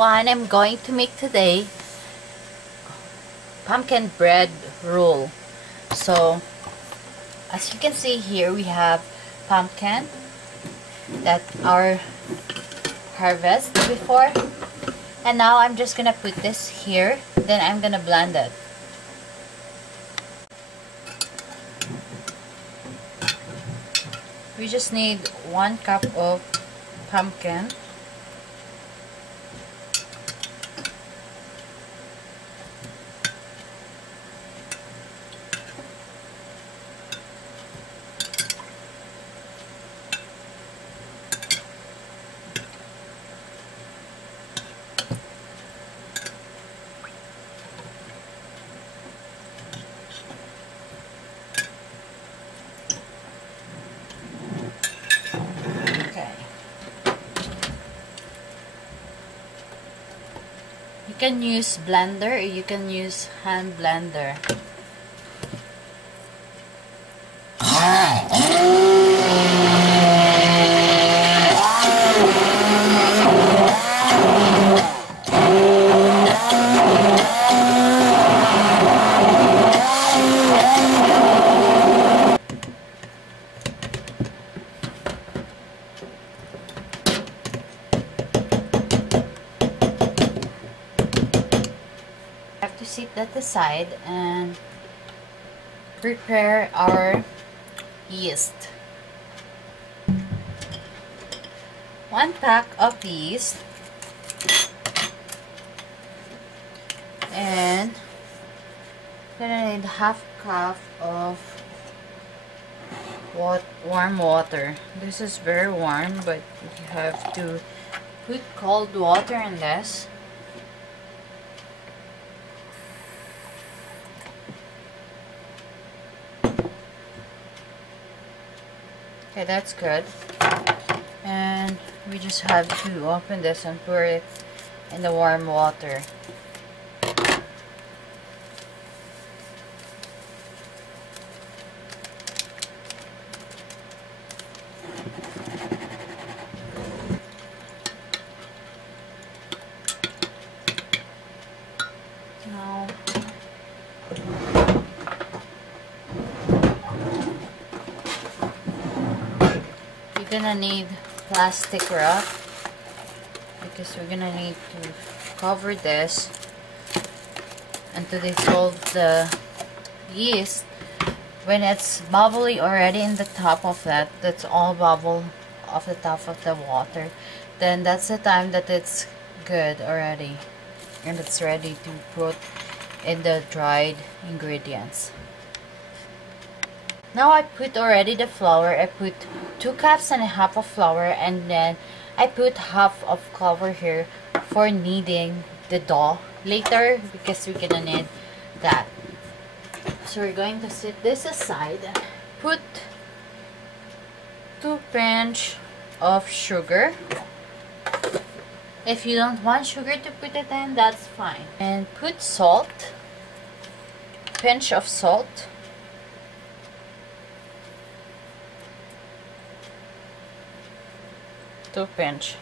everyone, I'm going to make today pumpkin bread roll. So as you can see here, we have pumpkin that are harvested before, and now I'm just gonna put this here, then I'm gonna blend it. We just need 1 cup of pumpkin, you can use blender or you can use hand blender. Have to sit at the side and prepare our yeast. 1 pack of yeast, and gonna need 1/2 cup of warm water. This is very warm, but you have to put cold water in this. Okay, that's good. And we just have to open this and pour it in the warm water. Now gonna need plastic wrap because we're gonna need to cover this and to dissolve the yeast. When it's bubbly already in the top of that's all bubble off the top of the water, then that's the time that it's good already and it's ready to put in the dried ingredients. Now I put already the flour. I put 2 cups and a half of flour, and then I put half of flour here for kneading the dough later because we're gonna need that. So we're going to set this aside. Put 2 pinch of sugar. If you don't want sugar to put it in, that's fine. And put salt. Pinch of salt. 2 pinch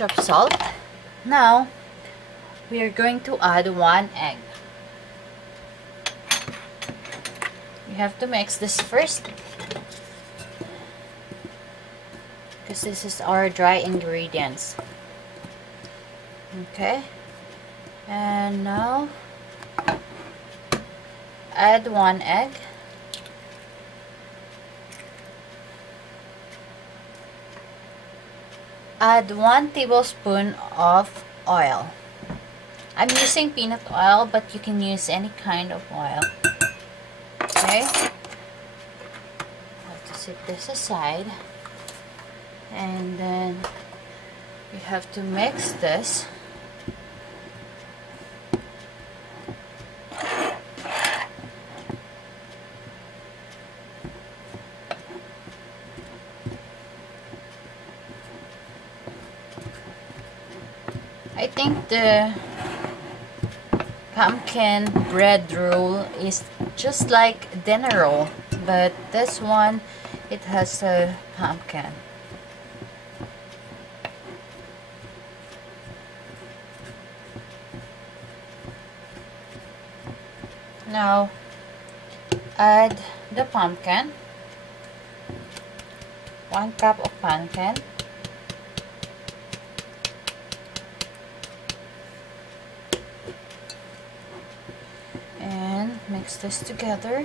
of salt. Now we are going to add 1 egg. We have to mix this first because this is our dry ingredients. Okay, and now add 1 egg. Add 1 tablespoon of oil. I'm using peanut oil, but you can use any kind of oil. Okay. I have to set this aside. And then we have to mix this. I think the pumpkin bread roll is just like dinner roll, but this one, it has a pumpkin. Now add the pumpkin, 1 cup of pumpkin, and mix this together.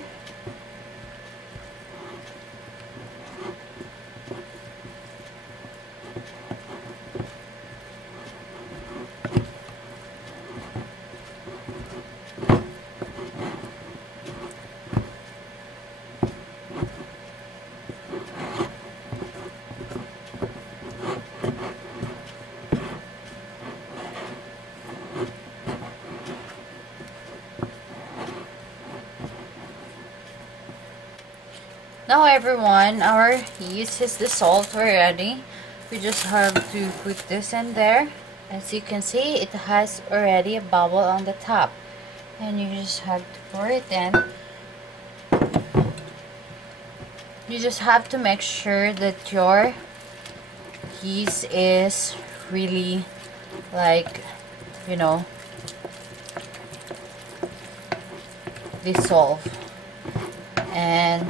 Now everyone, our yeast is dissolved already. We just have to put this in there. As you can see, it has already a bubble on the top. And you just have to pour it in. You just have to make sure that your yeast is really like, you know, dissolve. And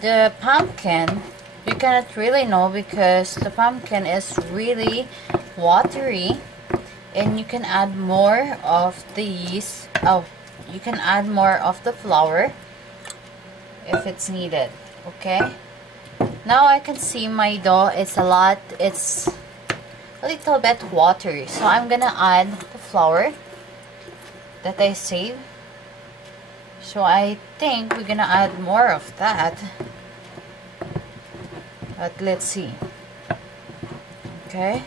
the pumpkin, you cannot really know because the pumpkin is really watery, and you can add more of the yeast. Oh, you can add more of the flour if it's needed. Okay, now I can see my dough is a little bit watery, so I'm gonna add the flour that I saved. So I think we're gonna add more of that, but let's see. Okay,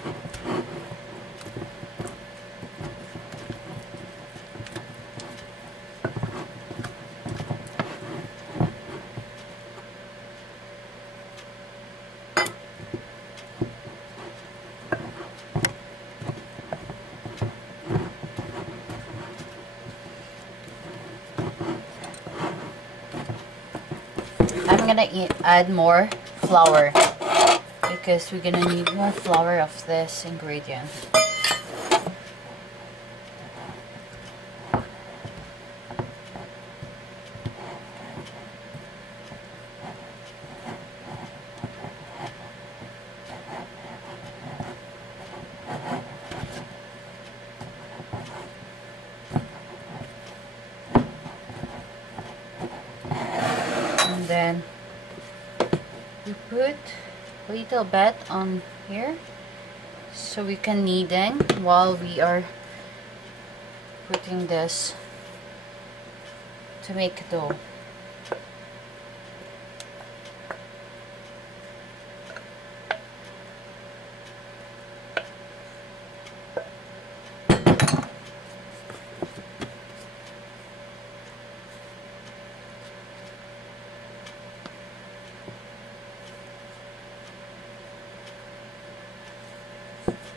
I'm gonna add more flour because we're gonna need more flour of this ingredient. And then we put a little bit on here so we can kneading while we are putting this to make dough.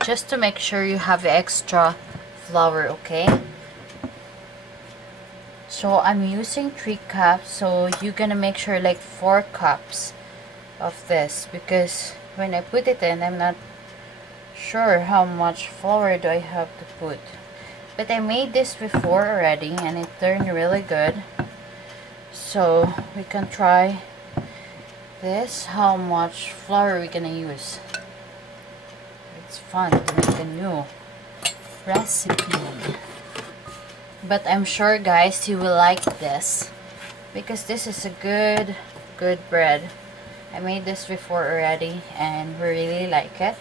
Just to make sure you have extra flour, okay? So I'm using 3 cups, so you're gonna make sure like 4 cups of this, because when I put it in, I'm not sure how much flour do I have to put. But I made this before already and it turned really good. So we can try this, how much flour we're gonna use. It's fun to make a new recipe. But I'm sure guys you will like this because this is a good bread. I made this before already and we really like it.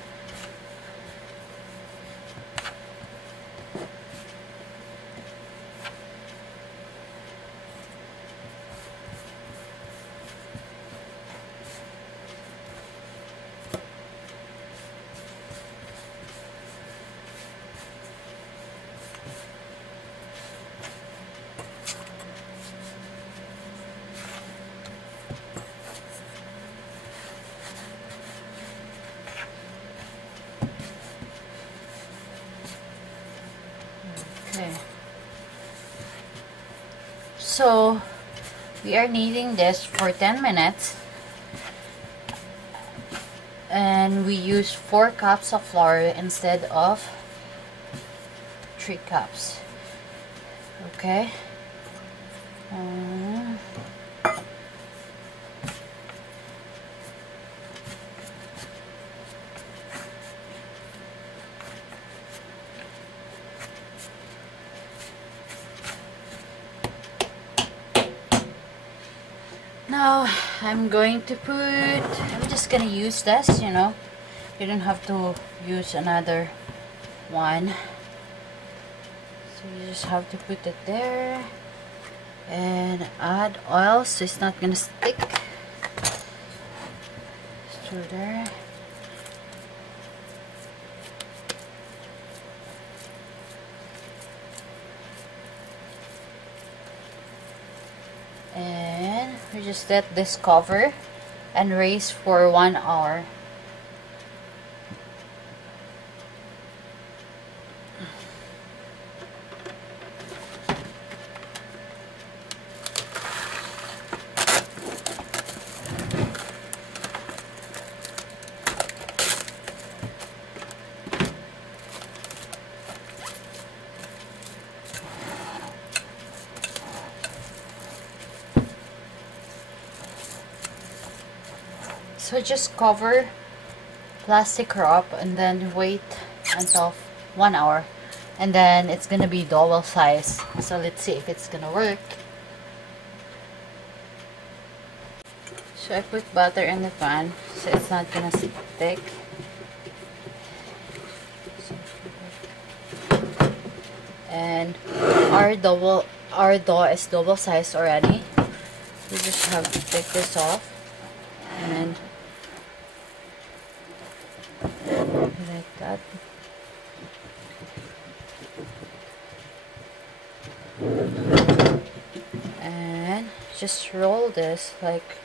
Okay. So we are kneading this for 10 minutes and we use 4 cups of flour instead of 3 cups. Okay, Now I'm just gonna use this, you know. You don't have to use another one. So you just have to put it there and add oil so it's not gonna stick. Through there. And we just let this cover and raise for 1 hour. So just cover plastic wrap and then wait until 1 hour, and then it's gonna be double size. So let's see if it's gonna work. So I put butter in the pan so it's not gonna stick. And our dough is double sized already. We just have to take this off and like that. And just roll this like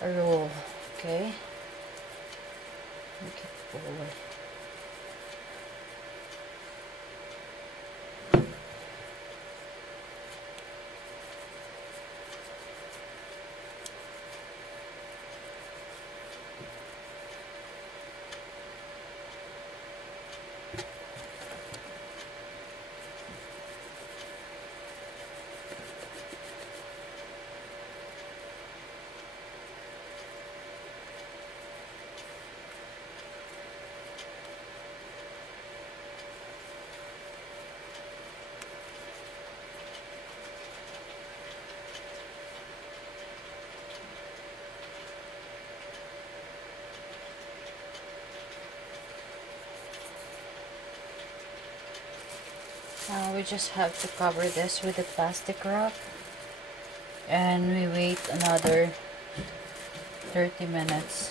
a roll, okay? Make it forward. Now we just have to cover this with a plastic wrap and we wait another 30 minutes.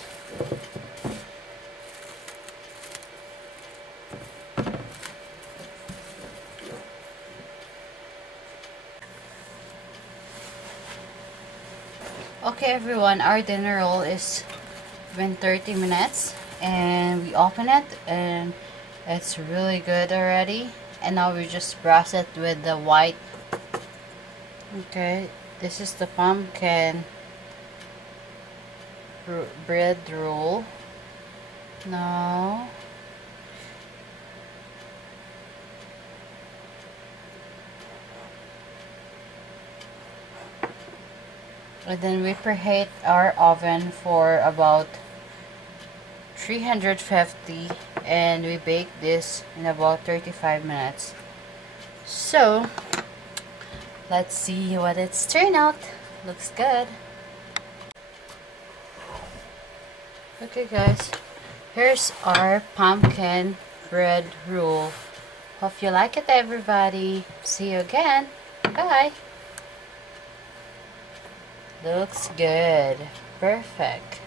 Okay everyone, our dinner roll is been 30 minutes and we open it and it's really good already. And now we just brush it with the white. Okay, this is the pumpkin bread roll. Now and then we preheat our oven for about 350 and we bake this in about 35 minutes. So let's see what it's turned out. Looks good. Okay guys, here's our pumpkin bread roll. Hope you like it everybody. See you again. Bye. Looks good. Perfect.